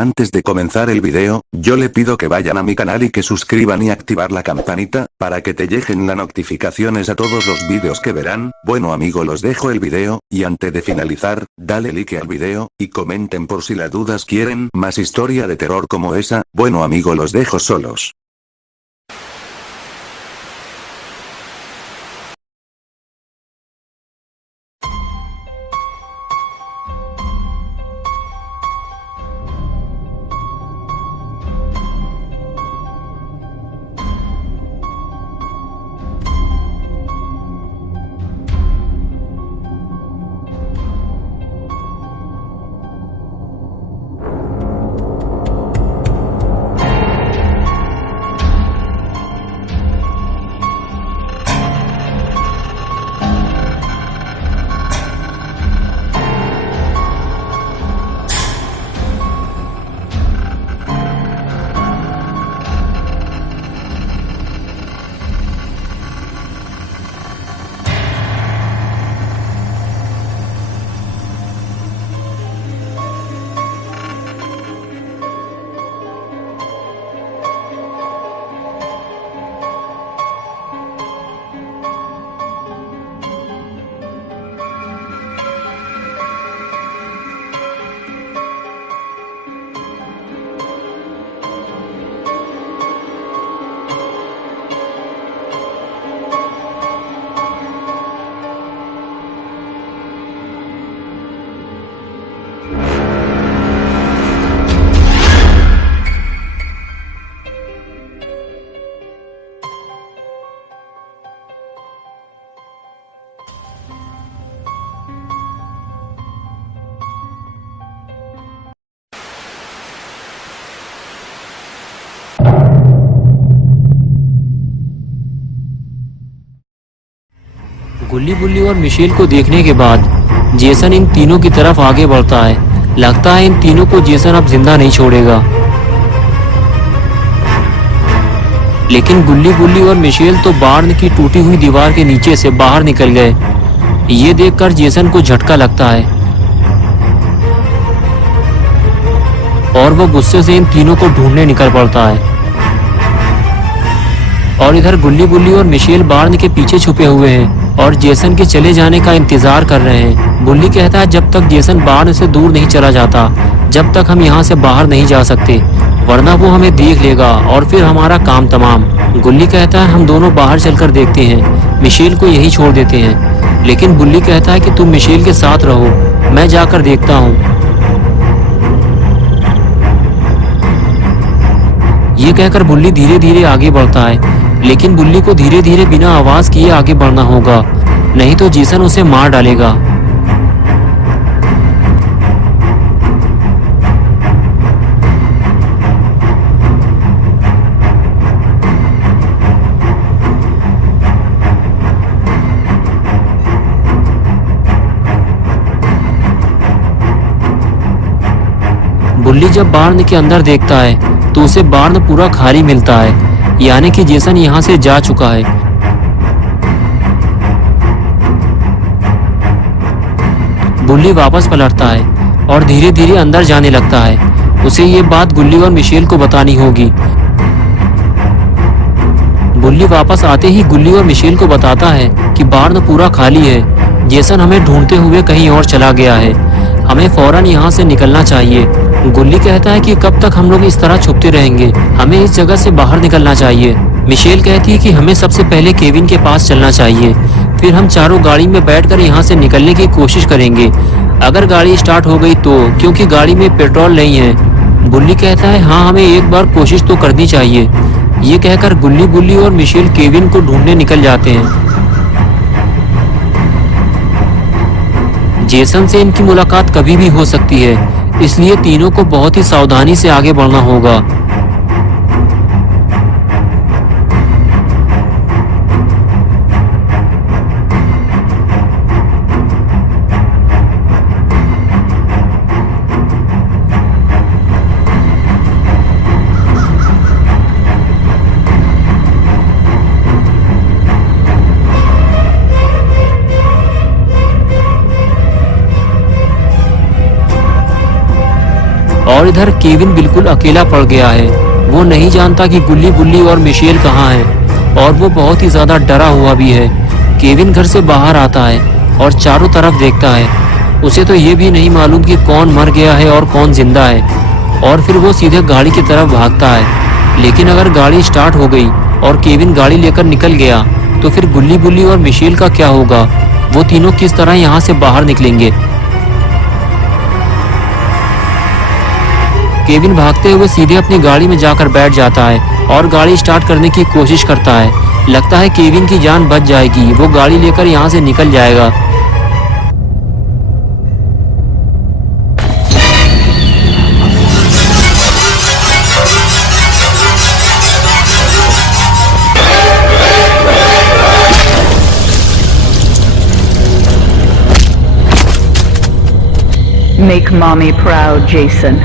Antes de comenzar el video, yo le pido que vayan a mi canal y que suscriban y activar la campanita, para que te lleguen las notificaciones a todos los vídeos que verán. Bueno amigo, los dejo el video, y antes de finalizar, dale like al video, y comenten por si las dudas quieren más historia de terror como esa. Bueno amigo, los dejo solos. गुल्ली बुल्ली और Michel को देखने के बाद Jason इन तीनों की तरफ आगे बढ़ता है। लगता है इन तीनों को जेसन अब जिंदा नहीं छोड़ेगा, लेकिन गुल्ली बुल्ली और मिशेल तो बार्न की टूटी हुई दीवार के नीचे से बाहर निकल गए। ये देखकर जेसन को झटका लगता है और वो गुस्से से इन तीनों को ढूंढने निकल पड़ता है। और इधर गुल्ली बुल्ली और मिशेल बार्न के पीछे छुपे हुए हैं और जेसन के चले जाने का इंतजार कर रहे हैं। गुल्ली कहता है जब तक जेसन बार्न से दूर नहीं चला जाता, जब तक हम यहाँ से बाहर नहीं जा सकते, वरना वो हमें देख लेगा और फिर हमारा काम तमाम। गुल्ली कहता है हम दोनों बाहर चलकर देखते हैं, मिशेल को यही छोड़ देते हैं। लेकिन गुल्ली कहता है कि तुम मिशेल के साथ रहो, मैं जाकर देखता हूँ। ये कहकर बुल्ली धीरे धीरे आगे बढ़ता है, लेकिन बुल्ली को धीरे धीरे बिना आवाज किए आगे बढ़ना होगा, नहीं तो जेसन उसे मार डालेगा। बुल्ली जब बार्न के अंदर देखता है तो उसे बार्न पूरा खाली मिलता है, यानी कि जेसन यहाँ से जा चुका है। बुल्ली वापस पलटता है और धीरे धीरे अंदर जाने लगता है। उसे ये बात गुल्ली और मिशेल को बतानी होगी। बुल्ली वापस आते ही गुल्ली और मिशेल को बताता है कि बार्न पूरा खाली है, जेसन हमें ढूंढते हुए कहीं और चला गया है, हमें फौरन यहाँ से निकलना चाहिए। गुल्ली कहता है कि कब तक हम लोग इस तरह छुपते रहेंगे, हमें इस जगह से बाहर निकलना चाहिए। मिशेल कहती है कि हमें सबसे पहले केविन के पास चलना चाहिए, फिर हम चारों गाड़ी में बैठकर यहाँ से निकलने की कोशिश करेंगे। अगर गाड़ी स्टार्ट हो गई तो, क्योंकि गाड़ी में पेट्रोल नहीं है। बुल्ली कहता है हाँ, हमें एक बार कोशिश तो करनी चाहिए। ये कहकर गुल्ली बुल्ली और मिशेल केविन को ढूंढने निकल जाते हैं। जेसन से इनकी मुलाकात कभी भी हो सकती है, इसलिए तीनों को बहुत ही सावधानी से आगे बढ़ना होगा। और इधर केविन बिल्कुल अकेला पड़ गया है। वो नहीं जानता कि गुल्ली बुल्ली और मिशेल कहाँ है और वो बहुत ही ज्यादा डरा हुआ भी है। केविन घर से बाहर आता है और चारों तरफ देखता है। उसे तो ये भी नहीं मालूम कि कौन मर गया है और कौन जिंदा है। और फिर वो सीधे गाड़ी की तरफ भागता है। लेकिन अगर गाड़ी स्टार्ट हो गई और केविन गाड़ी लेकर निकल गया तो फिर गुल्ली बुल्ली और मिशेल का क्या होगा? वो तीनों किस तरह यहाँ से बाहर निकलेंगे? केविन भागते हुए सीधे अपनी गाड़ी में जाकर बैठ जाता है और गाड़ी स्टार्ट करने की कोशिश करता है। लगता है केविन की जान बच जाएगी, वो गाड़ी लेकर यहाँ से निकल जाएगा। Make mommy proud, Jason.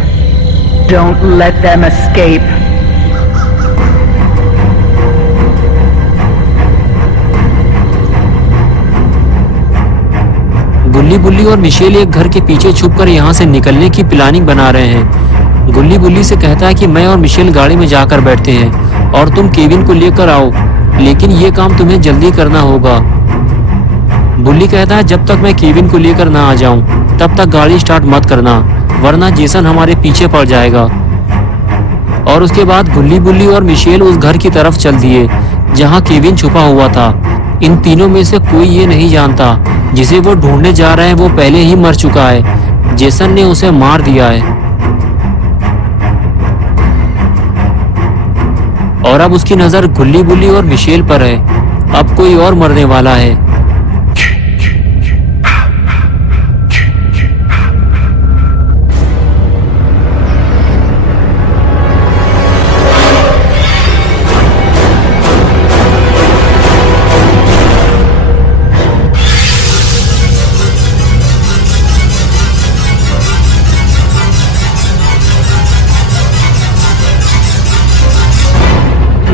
Don't let them escape. गुल्ली बुल्ली और मिशेल एक घर के पीछे छुपकर यहाँ से निकलने की प्लानिंग बना रहे हैं। गुल्ली बुल्ली से कहता है कि मैं और मिशेल गाड़ी में जाकर बैठते हैं और तुम केविन को लेकर आओ, लेकिन ये काम तुम्हें जल्दी करना होगा। बुल्ली कहता है जब तक मैं केविन को लेकर ना आ जाऊं तब तक गाड़ी स्टार्ट मत करना, वरना जेसन हमारे पीछे पड़ जाएगा। और उसके बाद गुल्ली बुल्ली और मिशेल उस घर की तरफ चल दिए जहां केविन छुपा हुआ था। इन तीनों में से कोई ये नहीं जानता जिसे वो ढूंढने जा रहे हैं वो पहले ही मर चुका है। जेसन ने उसे मार दिया है और अब उसकी नजर गुल्ली बुल्ली और मिशेल पर है। अब कोई और मरने वाला है।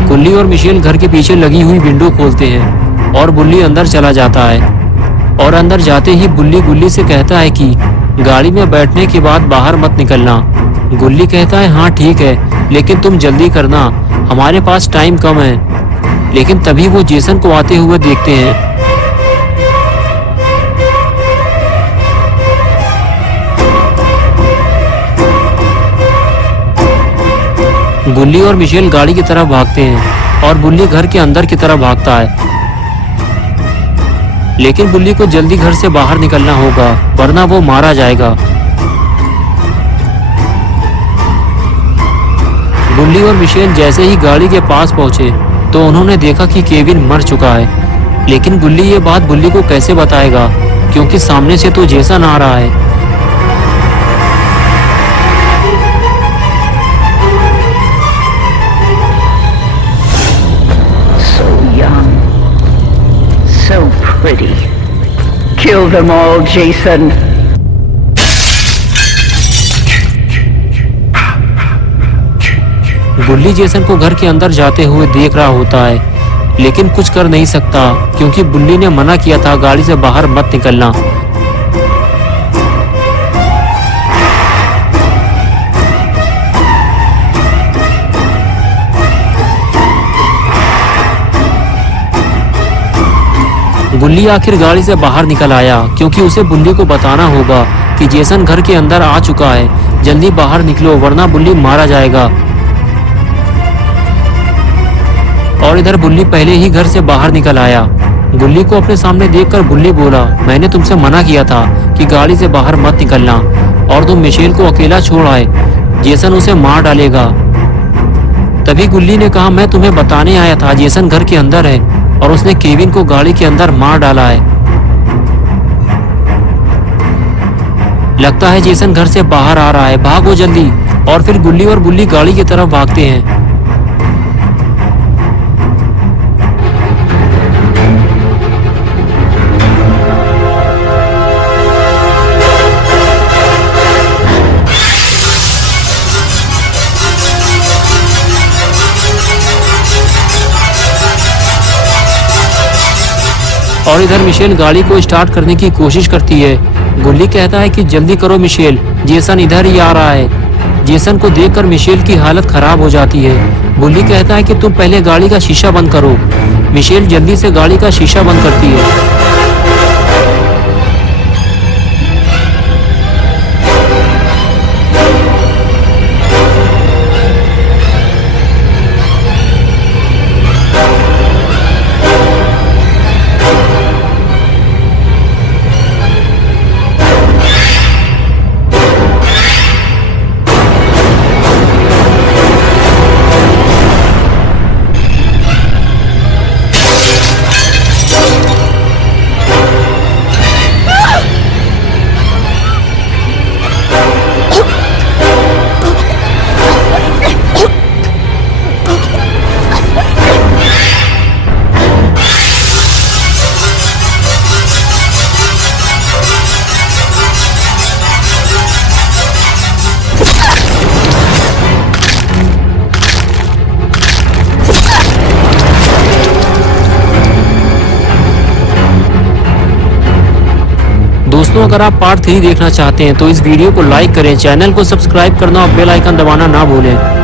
गुल्ली और मिशेल घर के पीछे लगी हुई विंडो खोलते हैं और बुल्ली अंदर चला जाता है। और अंदर जाते ही बुल्ली गुल्ली से कहता है कि गाड़ी में बैठने के बाद बाहर मत निकलना। गुल्ली कहता है हाँ ठीक है, लेकिन तुम जल्दी करना, हमारे पास टाइम कम है। लेकिन तभी वो जेसन को आते हुए देखते हैं। गुल्ली और मिशेल गाड़ी की तरफ भागते हैं और बुल्ली घर के अंदर की तरफ भागता है। लेकिन बुल्ली को जल्दी घर से बाहर निकलना होगा, वरना वो मारा जाएगा। बुल्ली और मिशेल जैसे ही गाड़ी के पास पहुंचे तो उन्होंने देखा कि केविन मर चुका है। लेकिन गुल्ली ये बात बुल्ली को कैसे बताएगा, क्योंकि सामने से तो जेसन आ रहा है। So pretty. Kill them all, Jason. गुल्ली जेसन को घर के अंदर जाते हुए देख रहा होता है, लेकिन कुछ कर नहीं सकता क्योंकि बुल्ली ने मना किया था गाड़ी से बाहर मत निकलना। गुल्ली आखिर गाड़ी से बाहर निकल आया क्योंकि उसे बुल्ली को बताना होगा कि जेसन घर के अंदर आ चुका है। जल्दी बाहर निकलो वरना बुल्ली मारा जाएगा। और इधर बुल्ली पहले ही घर से बाहर निकल आया। गुल्ली को अपने सामने देखकर बुल्ली बोला, मैंने तुमसे मना किया था कि गाड़ी से बाहर मत निकलना और तुम मिशेल को अकेला छोड़ आए, जेसन उसे मार डालेगा। तभी गुल्ली ने कहा, मैं तुम्हें बताने आया था जेसन घर के अंदर है और उसने केविन को गाड़ी के अंदर मार डाला है। लगता है जेसन घर से बाहर आ रहा है, भागो जल्दी। और फिर गुल्ली और बुल्ली गाड़ी की तरफ भागते हैं। और इधर मिशेल गाड़ी को स्टार्ट करने की कोशिश करती है। गुल्ली कहता है कि जल्दी करो मिशेल, जेसन इधर ही आ रहा है। जेसन को देखकर मिशेल की हालत खराब हो जाती है। गुल्ली कहता है कि तुम पहले गाड़ी का शीशा बंद करो। मिशेल जल्दी से गाड़ी का शीशा बंद करती है। दोस्तों, अगर आप पार्ट 3 देखना चाहते हैं तो इस वीडियो को लाइक करें, चैनल को सब्सक्राइब करना और बेल आइकन दबाना ना भूलें।